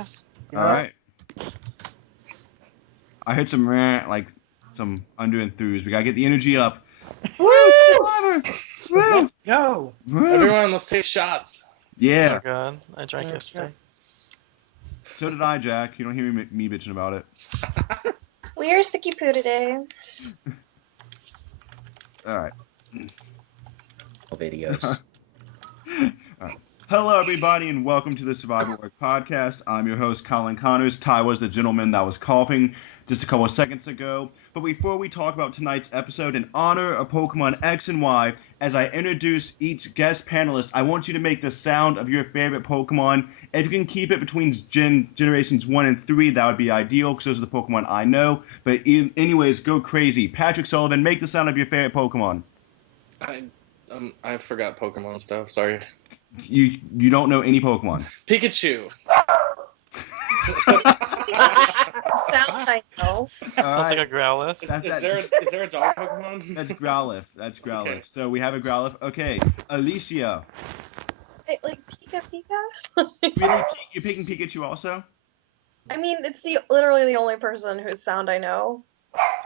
Yes. All right. I heard some rant, like some under-enthused. We gotta get the energy up. Woo! Survivor! Woo! Let's go. Woo! Everyone, let's take shots. Yeah. Oh god, I drank yesterday. So did I, Jack. You don't hear me bitching about it. We are sticky poo today. All right. Videos. All right. Hello, everybody, and welcome to the Survival Work Podcast. I'm your host, Colin Connors. Ty was the gentleman that was coughing just a couple of seconds ago. But before we talk about tonight's episode, in honor of Pokemon X and Y, as I introduce each guest panelist, I want you to make the sound of your favorite Pokemon. If you can keep it between generations 1 and 3, that would be ideal, because those are the Pokemon I know. But anyways, go crazy. Patrick Sullivan, make the sound of your favorite Pokemon. I forgot Pokemon stuff. Sorry. You don't know any Pokemon. Pikachu. Sounds like no. Sounds like a Growlithe. Is there a dog Pokemon? That's Growlithe. That's Growlithe. Okay. So we have a Growlithe. Okay, Alicia. Wait, like Pika? Really? You're picking Pikachu also? I mean, it's literally the only person whose sound I know.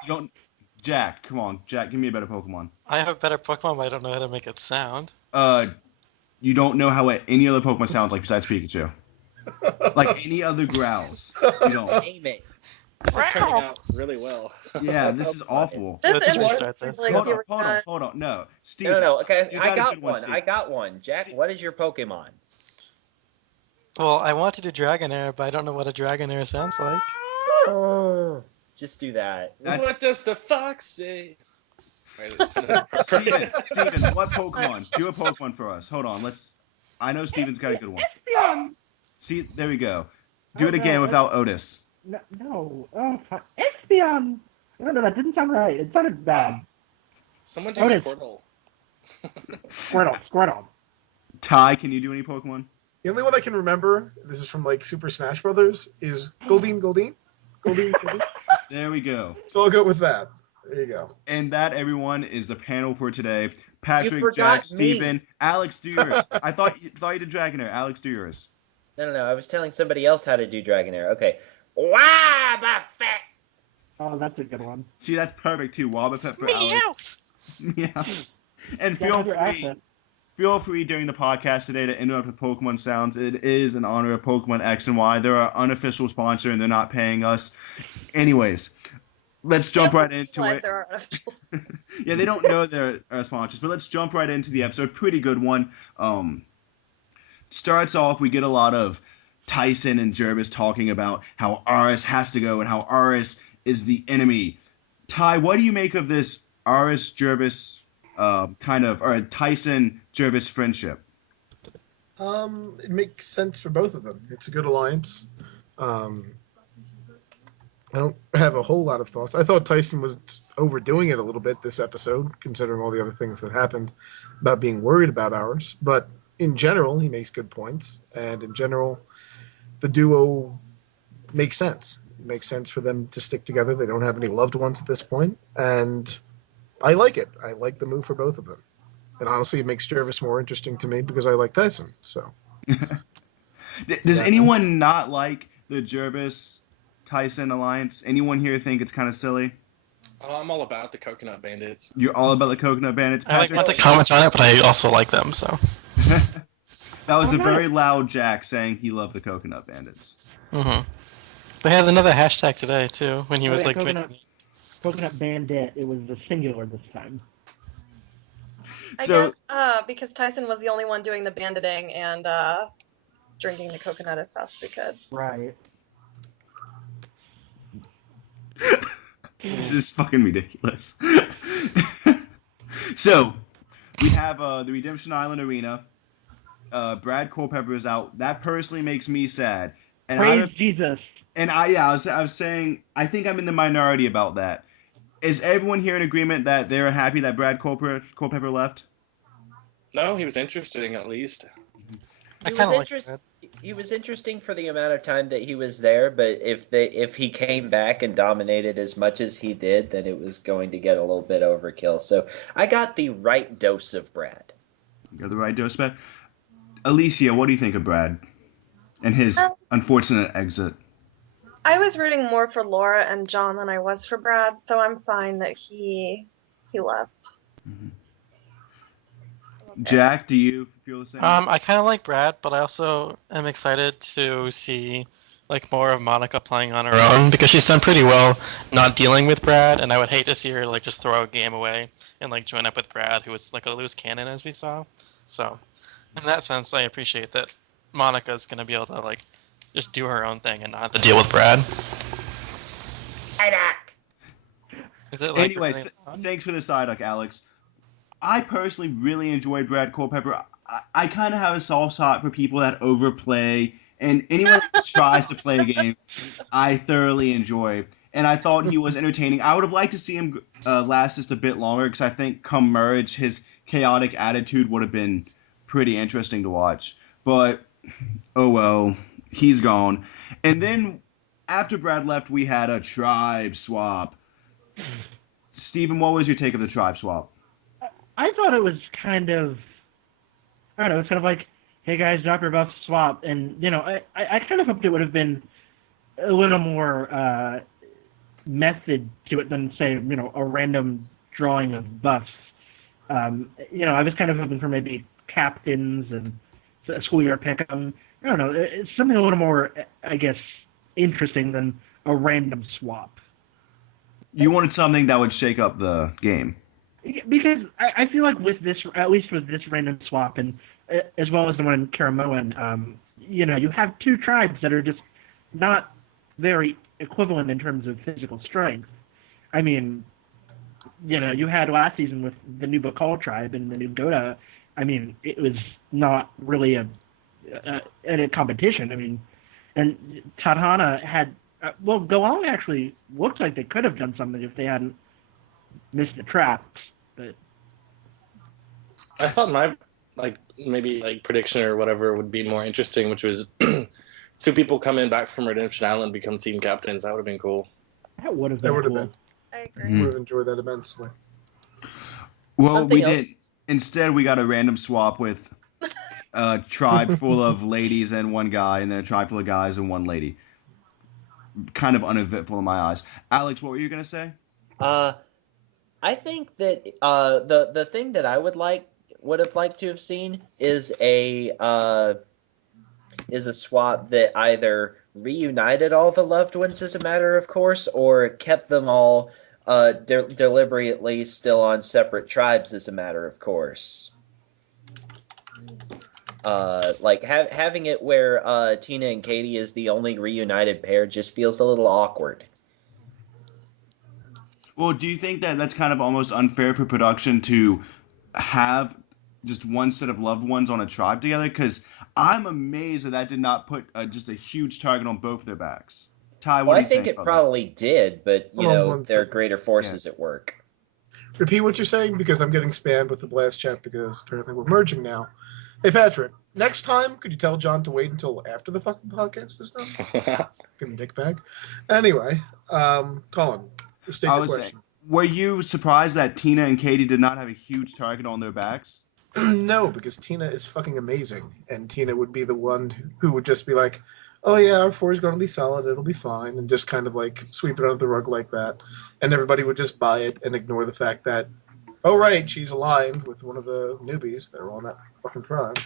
You don't... Jack, come on. Jack, give me a better Pokemon. I have a better Pokemon, but I don't know how to make it sound. You don't know how any other Pokemon sounds like besides Pikachu. Like any other growls. You don't. Name it. This is turning out really well. Yeah, this is awful. Let's This restart this. like, Hold on. No. Steve. No. Okay, you I a got good one. Steve. I got one. Jack, what is your Pokemon? Well, I want to do Dragonair, but I don't know what a Dragonair sounds like. Oh, just do that. What does the fox say? Sorry, Steven, what Pokemon? Do a Pokemon for us. Hold on, I know Steven's got a good one. Espeon! See, there we go. Do it again without Otis. No. Oh, Espeon! No, that didn't sound right. It sounded bad. Someone do Otis. Squirtle. Squirtle. Ty, can you do any Pokemon? The only one I can remember, this is from like Super Smash Brothers, is Goldeen. There we go. So I'll go with that. There you go. And that, everyone, is the panel for today. Patrick, forgot Jack, me. Steven, Alex, do yours. I thought you did Dragonair. Alex, do yours. No. I was telling somebody else how to do Dragonair. Okay. Wobbuffet! Oh, that's a good one. See, that's perfect, too. Wobbuffet for Alex. Yeah. And feel free during the podcast today to interrupt with Pokemon sounds. It is in honor of Pokemon X and Y. They're our unofficial sponsor, and they're not paying us. Anyways, let's jump right into it. Yeah, they don't know they're sponsors, but let's jump right into the episode. Pretty good one. Starts off, we get a lot of Tyson and Jervis talking about how Aris has to go and how Aris is the enemy. Ty, what do you make of this Aris-Jervis or Tyson-Jervis friendship? It makes sense for both of them. It's a good alliance. I don't have a whole lot of thoughts. I thought Tyson was overdoing it a little bit this episode, considering all the other things that happened about being worried about ours. But in general, he makes good points. And in general, the duo makes sense. It makes sense for them to stick together. They don't have any loved ones at this point. And I like it. I like the move for both of them. And honestly, it makes Jervis more interesting to me because I like Tyson. So, Does anyone not like the Jervis-Tyson alliance? Anyone here think it's kind of silly? I'm all about the Coconut Bandits. You're all about the Coconut Bandits, I Patrick? like not to comment on it, but I also like them, so. That was a very loud Jack saying he loved the Coconut Bandits. Mm-hmm. They had another hashtag today, too, when he was like... Coconut Bandit. It was the singular this time. I guess because Tyson was the only one doing the banditing and drinking the coconut as fast as he could. Right. This is fucking ridiculous. So, we have the Redemption Island Arena. Brad Culpepper is out. That personally makes me sad. And Praise Jesus. And I was saying, I think I'm in the minority about that. Is everyone here in agreement that they're happy that Brad Culpepper left? No, he was interesting at least. He was interesting for the amount of time that he was there, but if he came back and dominated as much as he did, then it was going to get a little bit overkill. So I got the right dose of Brad. You got the right dose, Brad. Alicia, what do you think of Brad and his unfortunate exit. I was rooting more for Laura and John than I was for Brad, so I'm fine that he left. Mm-hmm. Jack, do you feel the same? I kind of like Brad, but I also am excited to see like more of Monica playing on her own because she's done pretty well not dealing with Brad, and I would hate to see her like just throw a game away and like join up with Brad, who was like a loose cannon as we saw. So, in that sense, I appreciate that Monica's gonna be able to like just do her own thing and not have to deal with Brad. Anyways, thanks for the side hook, Alex. I personally really enjoyed Brad Culpepper. I kind of have a soft spot for people that overplay, and anyone that tries to play a game, I thoroughly enjoy. And I thought he was entertaining. I would have liked to see him last just a bit longer, because I think come merge, his chaotic attitude would have been pretty interesting to watch. But, oh well, he's gone. And then, after Brad left, we had a tribe swap. Steven, what was your take of the tribe swap? I thought it was kind of, I don't know, it's kind of like, hey guys, drop your buffs, swap. And, you know, I kind of hoped it would have been a little more method to it than, say, you know, a random drawing of buffs. You know, I was kind of hoping for maybe captains and a school year pick 'em. I don't know, it's something a little more, I guess, interesting than a random swap. You wanted something that would shake up the game. Because I feel like with this, at least with this random swap, and as well as the one in Karamoan, you know, you have two tribes that are just not very equivalent in terms of physical strength. I mean, you know, you had last season with the new Bakal tribe and the new Goda. I mean, it was not really a competition. I mean, and Tadhana had, well, Golang actually looked like they could have done something if they hadn't missed the traps. But I thought my maybe prediction or whatever would be more interesting, which was two people coming back from Redemption Island become team captains. That would have been cool. That would have been cool. I agree. I would have enjoyed that immensely. Well, Something we else. did. Instead, we got a random swap with a tribe full of ladies and one guy, and then a tribe full of guys and one lady. Kind of uneventful in my eyes. Alex, what were you going to say? I think that the thing that I would have liked to have seen is a swap that either reunited all the loved ones as a matter of course, or kept them all deliberately still on separate tribes as a matter of course. Having it where Tina and Katie is the only reunited pair just feels a little awkward. Well, do you think that that's kind of almost unfair for production to have just one set of loved ones on a tribe together? Because I'm amazed that did not put just a huge target on both their backs. Ty, what do you think? I think it probably did, but there are greater forces at work. Repeat what you're saying, because I'm getting spammed with the blast chat because apparently we're merging now. Hey, Patrick, next time, could you tell John to wait until after the fucking podcast is done? Fucking dickbag. Anyway, Colin, state the question. Saying, were you surprised that Tina and Katie did not have a huge target on their backs? No, because Tina is fucking amazing, and Tina would be the one who would just be like, oh yeah, our 4 is going to be solid, it'll be fine, and just kind of like sweep it under the rug like that. And everybody would just buy it and ignore the fact that, oh right, she's aligned with one of the newbies that are on that fucking tribe.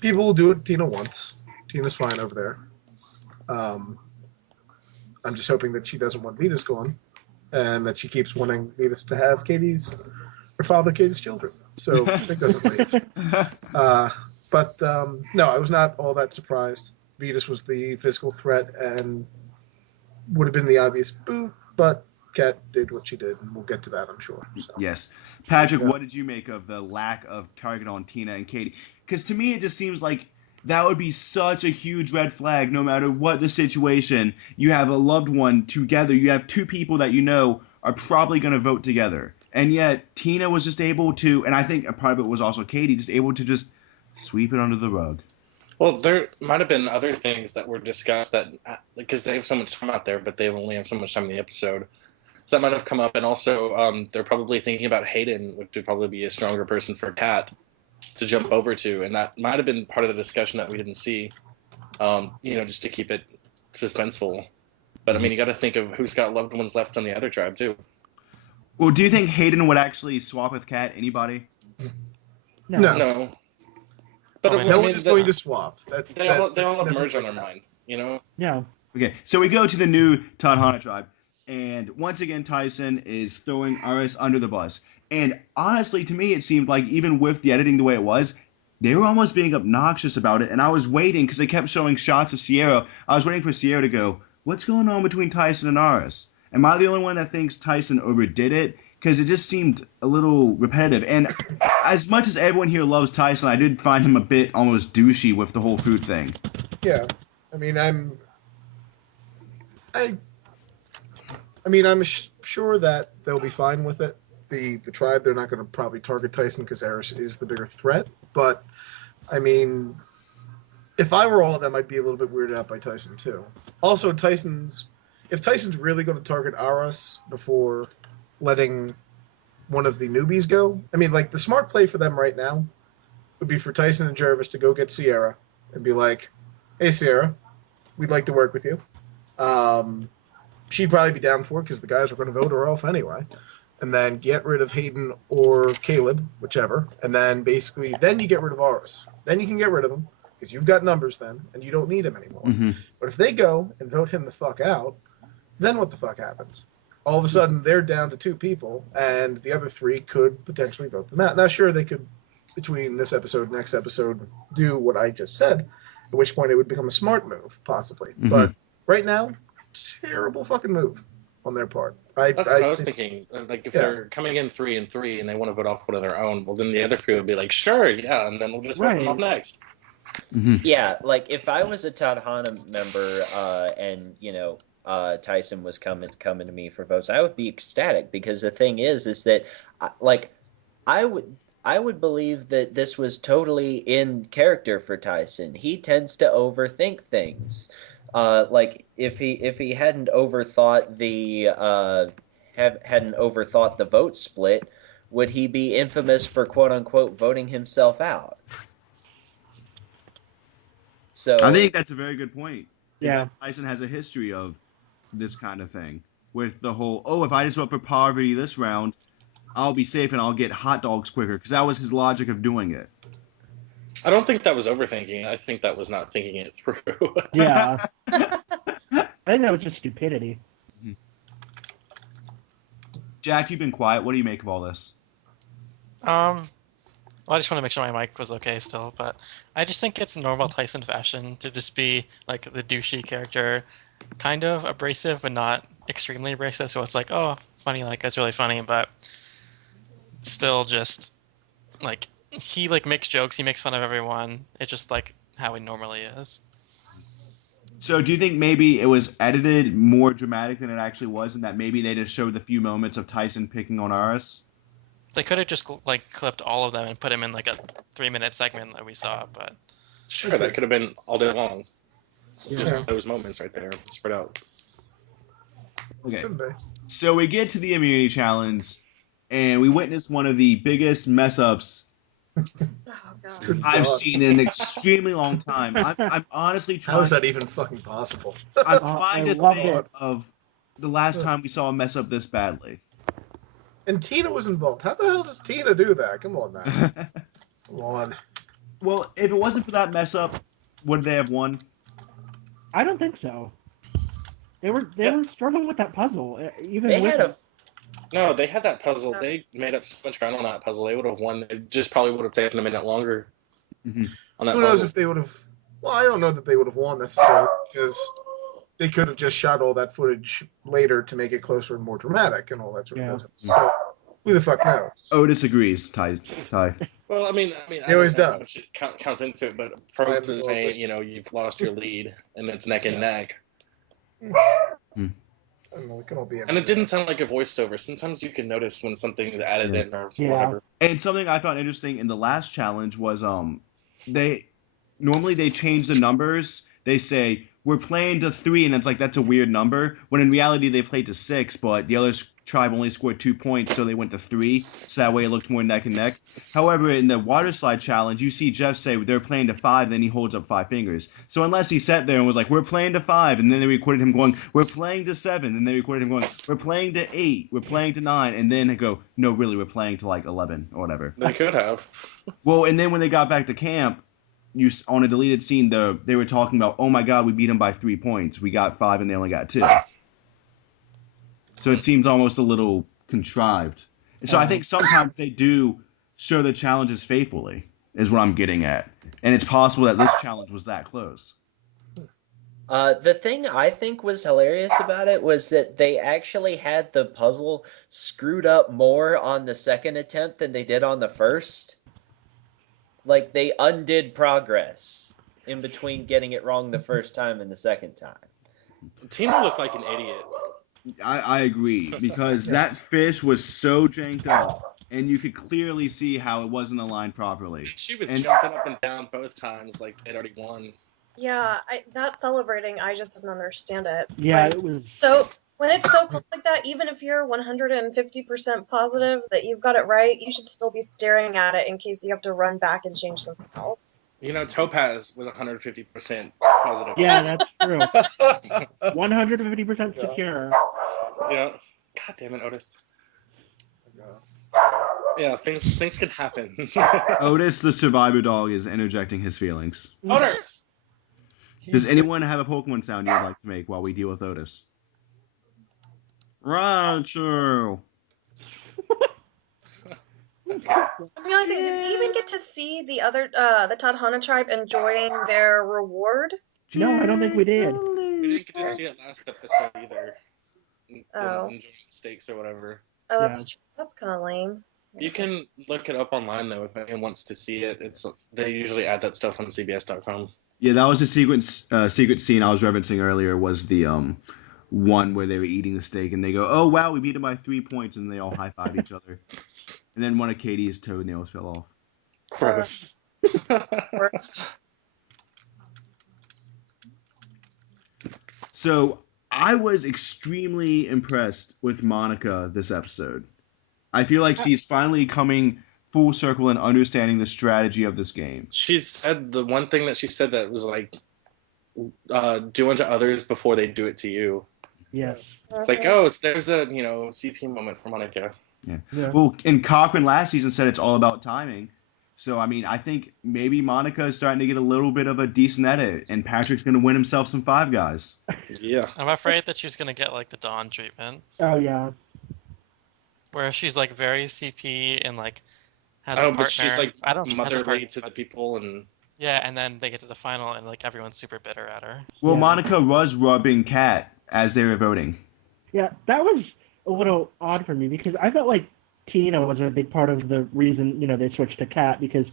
People will do it to Tina once. Tina's fine over there. I'm just hoping that she doesn't want Venus gone, and that she keeps wanting Venus to have her father Katie's children. So Nick doesn't leave. But no, I was not all that surprised. Venus was the physical threat and would have been the obvious boot, but Kat did what she did, and we'll get to that, I'm sure. So. Yes. Patrick, what did you make of the lack of target on Tina and Katie? Because to me, it just seems like that would be such a huge red flag no matter what the situation. You have a loved one together. You have two people that you know are probably going to vote together. And yet, Tina was just able to, and I think a part of it was also Katie, just able to just sweep it under the rug. Well, there might have been other things that were discussed that, because they have so much time out there, but they only have so much time in the episode. So that might have come up. And also, they're probably thinking about Hayden, which would probably be a stronger person for Kat to jump over to. And that might have been part of the discussion that we didn't see. just to keep it suspenseful. But I mean, you got to think of who's got loved ones left on the other tribe too. Well, do you think Hayden would actually swap with Kat? Anybody? No. No. But Well, No one is going to swap. They all that's have never merge on going their to mind, you know? Yeah. Okay, so we go to the new Tadhana tribe, and once again Tyson is throwing Aris under the bus. And honestly, to me, it seemed like even with the editing the way it was, they were almost being obnoxious about it. And I was waiting because they kept showing shots of Sierra. I was waiting for Sierra to go, "What's going on between Tyson and Aris?" Am I the only one that thinks Tyson overdid it? Because it just seemed a little repetitive. And as much as everyone here loves Tyson, I did find him a bit almost douchey with the whole food thing. Yeah, I mean, I'm sure that they'll be fine with it. The tribe, they're not going to probably target Tyson because Aris is the bigger threat. But I mean, if I were all of them, I'd be a little bit weirded out by Tyson too. Also, if Tyson's really going to target Aris before letting one of the newbies go, I mean, like the smart play for them right now would be for Tyson and Jervis to go get Sierra and be like, "Hey, Sierra, we'd like to work with you." She'd probably be down for it because the guys are going to vote her off anyway. And then get rid of Hayden or Caleb, whichever. And then basically, then you get rid of Aris. Then you can get rid of him because you've got numbers then, and you don't need him anymore. Mm-hmm. But if they go and vote him the fuck out, then what the fuck happens? All of a sudden, they're down to 2 people, and the other 3 could potentially vote them out. Now, sure, they could, between this episode and next episode, do what I just said, at which point it would become a smart move, possibly. Mm-hmm. But right now, terrible fucking move on their part. That's what I was thinking. Like, if they're coming in 3 and 3 and they want to vote off one of their own, well, then the other 3 would be like, sure, yeah, and then we'll just vote them off next. Mm-hmm. Yeah, like if I was a Tadhana member and Tyson was coming to me for votes, I would be ecstatic because the thing is that I would believe that this was totally in character for Tyson. He tends to overthink things. Like if he hadn't overthought the vote split, would he be infamous for quote unquote voting himself out? So I think that's a very good point. Yeah, Tyson has a history of this kind of thing with the whole, if I just vote for poverty this round, I'll be safe and I'll get hot dogs quicker, because that was his logic of doing it. I don't think that was overthinking. I think that was not thinking it through. yeah. I think that was just stupidity. Jack, you've been quiet. What do you make of all this? Well, I just want to make sure my mic was okay still, but I just think it's normal Tyson fashion to just be like the douchey character, kind of abrasive, but not extremely abrasive. So it's like, oh, funny, like it's really funny, but still just like he like makes jokes, he makes fun of everyone. It's just like how he normally is. So do you think maybe it was edited more dramatic than it actually was, and that maybe they just showed the few moments of Tyson picking on Aris? They could have just like clipped all of them and put him in like a 3-minute segment that we saw, but Sure, that could have been all day long. Yeah. Just those moments right there, spread out. Okay. Could be. So we get to the immunity challenge, and we witness one of the biggest mess-ups Oh, God. Good I've God. seen in an extremely long time. I'm honestly trying. How is that even fucking possible? I'm trying I to love think it. of the last time we saw a mess up this badly. And Tina was involved. How the hell does Tina do that? Come on now. Come on. Well, if it wasn't for that mess up, would they have won? I don't think so. They were struggling with that puzzle. Even they with had a No, they had that puzzle. They made up so much ground on that puzzle. They would have won. It just probably would have taken a minute longer Mhm. on that Who knows puzzle. if they would have... Well, I don't know that they would have won necessarily because they could have just shot all that footage later to make it closer and more dramatic and all that sort of Yeah. business. So, who the fuck knows? Otis agrees, Ty. Well, I mean, He always I don't know does. if it counts into it, but pros is saying, you've lost your lead and it's neck and neck. I don't know, it could all be And it didn't sound like a voiceover. Sometimes you can notice when something's added in or whatever. And something I found interesting in the last challenge was they normally they change the numbers. they say, we're playing to 3, and it's like, that's a weird number, when in reality they played to 6, but the other tribe only scored 2 points, so they went to 3, so that way it looked more neck and neck. However, in the water slide challenge, you see Jeff say they're playing to 5, then he holds up 5 fingers. So unless he sat there and was like, we're playing to 5, and then they recorded him going, we're playing to 7, and they recorded him going, we're playing to 8, we're playing to 9, and then they go, no, really, we're playing to like 11 or whatever. They could have. Well, and then when they got back to camp, on a deleted scene, they were talking about, oh my god, we beat them by 3 points. We got 5 and they only got 2. So it seems almost a little contrived. So I think sometimes they do show the challenges faithfully, is what I'm getting at. And it's possible that this challenge was that close. The thing I think was hilarious about it was that they actually had the puzzle screwed up more on the second attempt than they did on the first. Like, they undid progress in between getting it wrong the first time and the second time. Tina looked like an idiot. I agree, because that fish was so janked up, and you could clearly see how it wasn't aligned properly. She was jumping up and down both times like they'd already won. Yeah, that celebrating, I just didn't understand it. Yeah, it was... So, when it's so close like that, even if you're 150% positive that you've got it right, you should still be staring at it in case you have to run back and change something else. You know, Topaz was 150% positive. Yeah, that's true. 150% secure. Yeah. God damn it, Otis. Yeah, things can happen. Otis, the survivor dog, is interjecting his feelings. Otis! Does anyone have a Pokemon sound you'd like to make while we deal with Otis? Raichu! I'm realizing, did we even get to see the other, the Tadhana tribe enjoying their reward? No, I don't think we did. We didn't get to see it last episode either. Oh. Enjoying the steaks or whatever. Oh, that's kind of lame. You can look it up online, though, if anyone wants to see it. They usually add that stuff on CBS.com. Yeah, that was the secret scene I was referencing earlier, was the one where they were eating the steak, and they go, oh, wow, we beat them by 3 points, and they all high-five each other. And then one of Katie's toenails fell off. Gross. Gross. So, I was extremely impressed with Monica this episode. I feel like she's finally coming full circle and understanding the strategy of this game. She said the one thing that she said that was like, do unto others before they do it to you. Yes. It's like, oh, there's a, CP moment for Monica. Yeah. Well, and Cochran last season said it's all about timing. So, I mean, I think maybe Monica is starting to get a little bit of a decent edit, and Patrick's going to win himself some Five Guys. Yeah. I'm afraid that she's going to get, like, the Dawn treatment. Oh, yeah. Where she's, like, very CP and, like, has a partner. But she's, like, motherly to the people and... Yeah, and then they get to the final, and, like, everyone's super bitter at her. Well, Yeah. Monica was rubbing Kat as they were voting. Yeah, that was a little odd for me, because I felt like Tina was a big part of the reason, they switched to Kat, because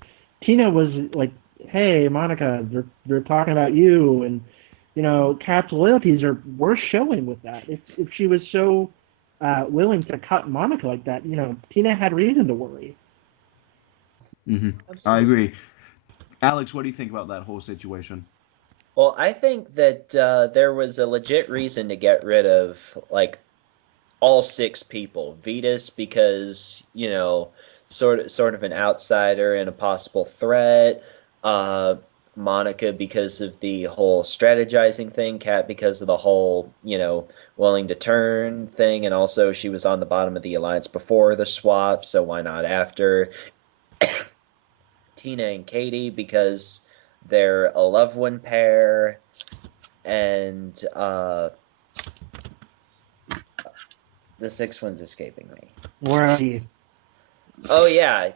Tina was like, hey, Monica, they're talking about you, and, Kat's loyalties are worth showing with that. If she was so willing to cut Monica like that, Tina had reason to worry. Mm-hmm. I agree. Alex, what do you think about that whole situation? Well, I think that there was a legit reason to get rid of, like, all 6 people. Vetus because, sort of an outsider and a possible threat. Monica because of the whole strategizing thing. Kat because of the whole, willing to turn thing. And also she was on the bottom of the alliance before the swap, so why not after? Tina and Katie because they're a loved one pair. And the 6th one's escaping me. Where are you? Oh yeah,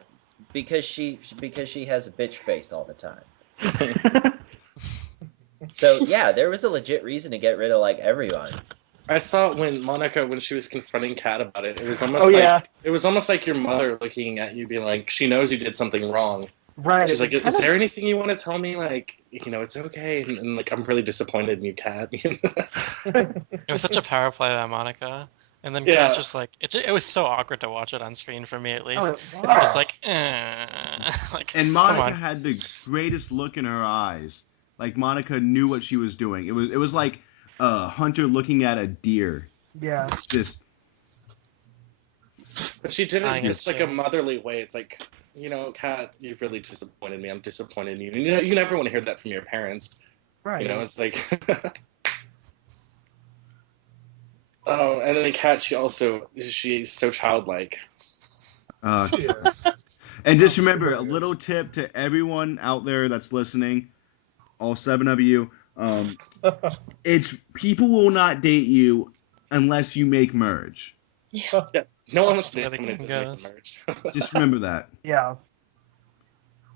because she has a bitch face all the time. So yeah, there was a legit reason to get rid of like everyone. I saw when she was confronting Kat about it. It was almost like your mother looking at you, being like, she knows you did something wrong. Right. She's like, is there anything you want to tell me? Like, it's okay. And like, I'm really disappointed in you, Kat. It was such a power play by Monica. And then Kat's just like, it was so awkward to watch it on screen for me, at least. Oh, I'm just like, and Monica had the greatest look in her eyes Like Monica knew what she was doing. It was like a hunter looking at a deer. Yeah. Just But she did it in I such like a motherly way. It's like, Kat, you've really disappointed me. I'm disappointed in you. And you never want to hear that from your parents. Right. It's like. Oh, and then Kat, she's so childlike. She is. and just remember She a really little is. tip to everyone out there that's listening, all 7 of you. It's people will not date you unless you make merge. Yeah. Yeah, no one wants to Where date the someone who game doesn't make goes. the merge. Just remember that. Yeah.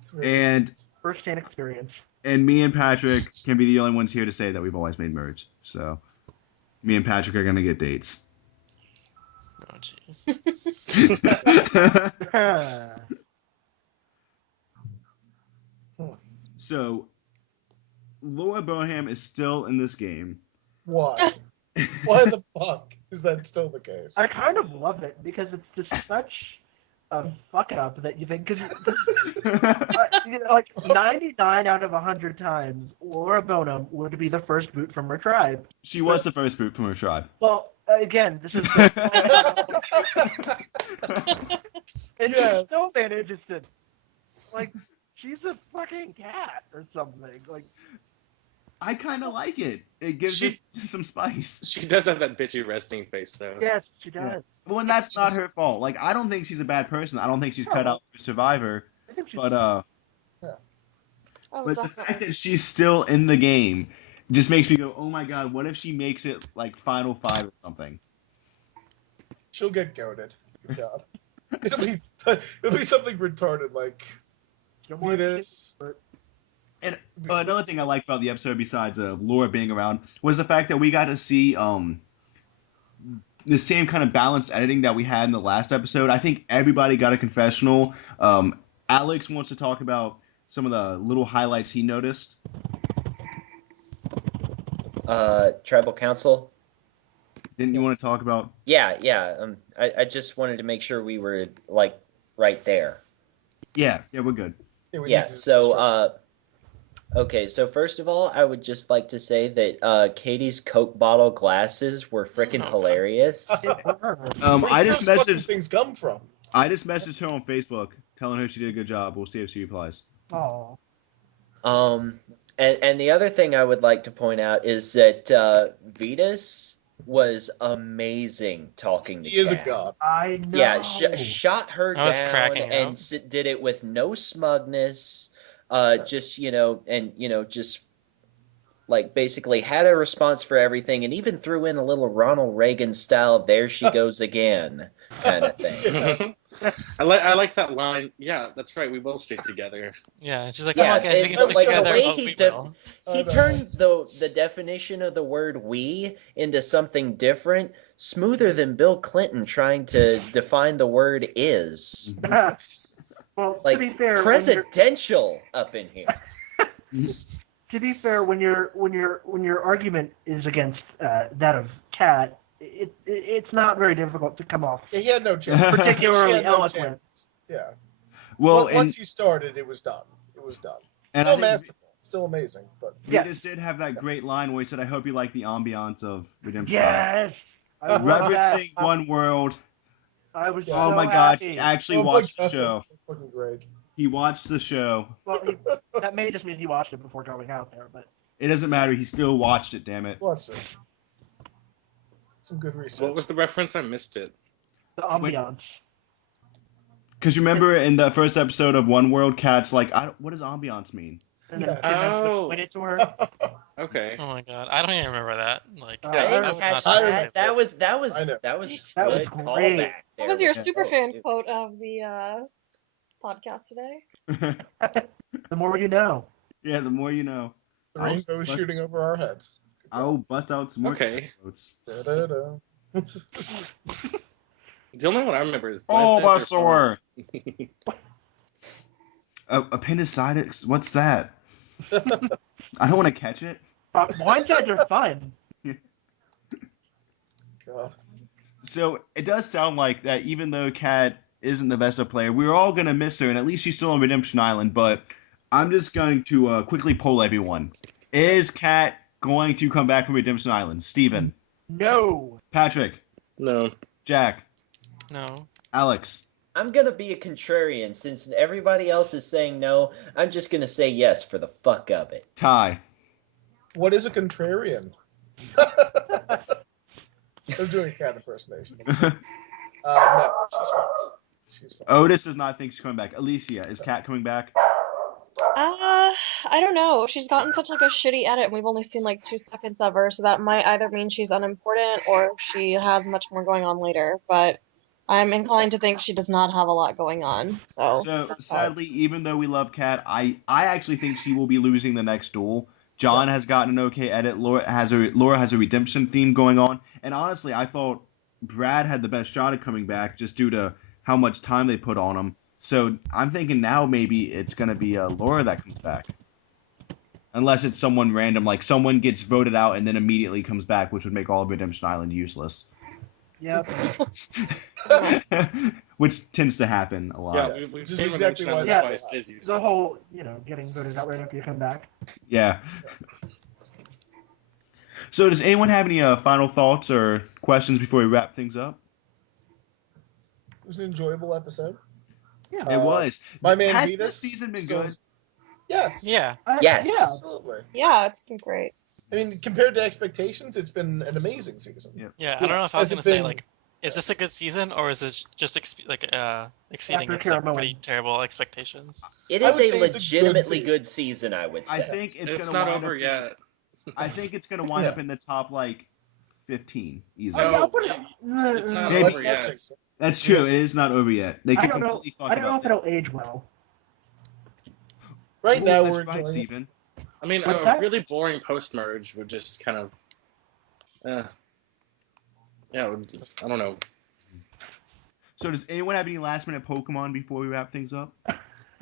It's really- And First-hand experience. me and Patrick can be the only ones here to say that we've always made merge. So me and Patrick are gonna get dates. Oh jeez. So Laura Boham is still in this game. Why? Why the fuck is that still the case? I kind of love it because it's just such a fuck up that you think, because like 99 out of 100 times, Laura Bonham would be the first boot from her tribe. She was the first boot from her tribe. Well, again, this is and Yes. she still manages to, like, she's a fucking cat or something. Like, I kind of like it. It gives She- us some spice. She does have that bitchy resting face, though. yes, she does. Well, and that's not her fault. Like, I don't think she's a bad person. I don't think she's cut out for Survivor. I think she's But Oh, but the definitely. fact that she's still in the game just makes me go, oh my god, what if she makes it like Final 5 or something? She'll get goaded. God. It'll be something retarded like Venus. And another thing I liked about the episode, besides Laura being around, was the fact that we got to see the same kind of balanced editing that we had in the last episode. I think everybody got a confessional. Alex wants to talk about some of the little highlights he noticed. Tribal council. Didn't you want to talk about? Yeah. I just wanted to make sure we were like right there. Yeah, we're good. We Yeah. need to So, okay. So first of all, I would just like to say that Katie's Coke bottle glasses were freaking hilarious. I just Where do those fucking messaged. things come from? I just messaged her on Facebook, telling her she did a good job. We'll see if she replies. Oh, And the other thing I would like to point out is that Vetus was amazing talking to He is a Kat. god. I know. Yeah, shot her I was down cracking and up. did it with no smugness. Just just like basically had a response for everything, and even threw in a little Ronald Reagan style "there she goes again" kind of thing. I like that line. Yeah, that's right. We will stick together. Yeah, she's like, Yeah, come on, guys, we it's can stick like the together. way Oh, he we did- will. He turned the definition of the word "we" into something different, smoother than Bill Clinton trying to define the word "is." Well, Like to be fair, presidential up in here. when your argument is against that of Kat, it's not very difficult to come off. Yeah, he had no chance. Particularly She had no eloquent. chance. Yeah. Well, Once he started, it was done. It was done. and Still I think masterful. Still amazing. But Yeah. Vetus did have that great line where he said, "I hope you like the ambiance of Redemption." Yes, I love that. Referencing One World. I was Oh Oh so my god, happy. he actually Oh my watched the God, show. that's fucking great. He watched the show. Well, that may just mean he watched it before going out there, but It doesn't matter. He still watched it. Damn it. Let's see. Some good research. What was the reference? I missed it. the ambiance. Because remember in the first episode of One World, Cat's like, what does ambiance mean? And then Yes. Oh. when it to her. Okay. Oh my god, I don't even remember that. Like, Yeah, I I didn't would catch not say that. That was I know. that was That was good great. callback What there was your with- superfan oh, quote of the podcast today? The more you know. Yeah, the more you know. The rainbow is Bust- shooting over our heads. I'll bust out some more Okay. quotes. Da-da-da. The only one I remember is Oh, Blindsides are Bulbasaur! Appendicitis? What's that? I don't want to catch it. Blindsides are fun. God. So it does sound like that even though Kat isn't the Vesta player, we're all going to miss her, and at least she's still on Redemption Island, but I'm just going to quickly poll everyone. Is Kat going to come back from Redemption Island? Steven. No. Patrick. No. Jack. No. Alex. I'm gonna be a contrarian since everybody else is saying no. I'm just gonna say yes for the fuck of it. Ty. What is a contrarian? I was doing a cat impersonation. No, she's fine. She's fine. Otis does not think she's coming back. Alicia, is Kat coming back? I don't know. She's gotten such like a shitty edit, and we've only seen like 2 seconds of her, so that might either mean she's unimportant or she has much more going on later. But I'm inclined to think she does not have a lot going on. So Sadly, even though we love Kat, I actually think she will be losing the next duel. John has gotten an okay edit. Laura has a redemption theme going on, and honestly, I thought Brad had the best shot at coming back just due to how much time they put on him. So I'm thinking now maybe it's gonna be Laura that comes back, unless it's someone random, like someone gets voted out and then immediately comes back, which would make all of Redemption Island useless. Yep. Which tends to happen a lot. Yeah, we've seen exactly Redemption Island why- twice. It is useless. The whole, getting voted out right after you come back. Yeah. So does anyone have any final thoughts or questions before we wrap things up? It was an enjoyable episode. Yeah. It was. My man Has Vetus this season been still- good? Yes. Yeah. Yes. Yeah. Absolutely. yeah, it's been great. I mean, compared to expectations, it's been an amazing season. Yeah. Yeah. I don't know if I was Has it gonna say been- like, is this a good season or is this just exceeding After its like, Caramoan. pretty terrible expectations? It I is would a say it's a good legitimately season. good season, I would I say. think It's gonna not wind over up yet. I think it's gonna wind Yeah. up in the top like 15 easily. No, I'll put it- it's not Maybe. over yet. That's true. It is not over yet. They I could don't know. completely fuck I don't know about if it'll age well. Right Ooh, now, that's we're right, enjoying it. Steven. I mean, What's a that? really boring post-merge would just kind of, yeah, I don't know. So does anyone have any last minute Pokemon before we wrap things up?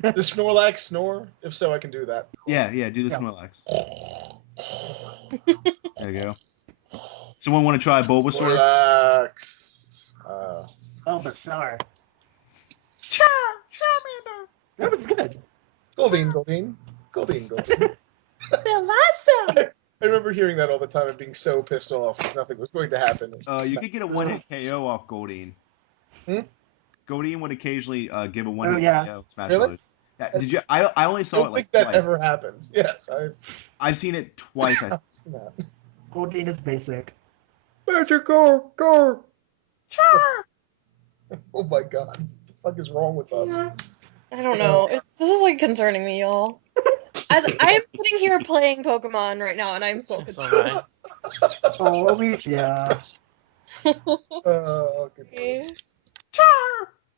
The Snorlax snore? If so, I can do that. Yeah, do the Yeah. Snorlax. There you go. Someone want to try Bulbasaur? Snorlax. Oh, but sorry. That was good. Goldeen. I remember hearing that all the time and being so pissed off because nothing was going to happen. You could get a one-hit KO off Goldeen. Hmm? Goldeen would occasionally give a one-hit yeah. KO. Smash Really? Bros. Yeah, did you? I only I saw don't it like think that twice. ever happened. Yes, I've seen it twice. I've seen that. Goldeen is basic. Magical, go! Oh my god. What the fuck is wrong with us? I don't know. This is like concerning me, y'all. As I am sitting here playing Pokemon right now, and I'm so So concerned. am I. Oh, Alicia. Oh, good. Okay.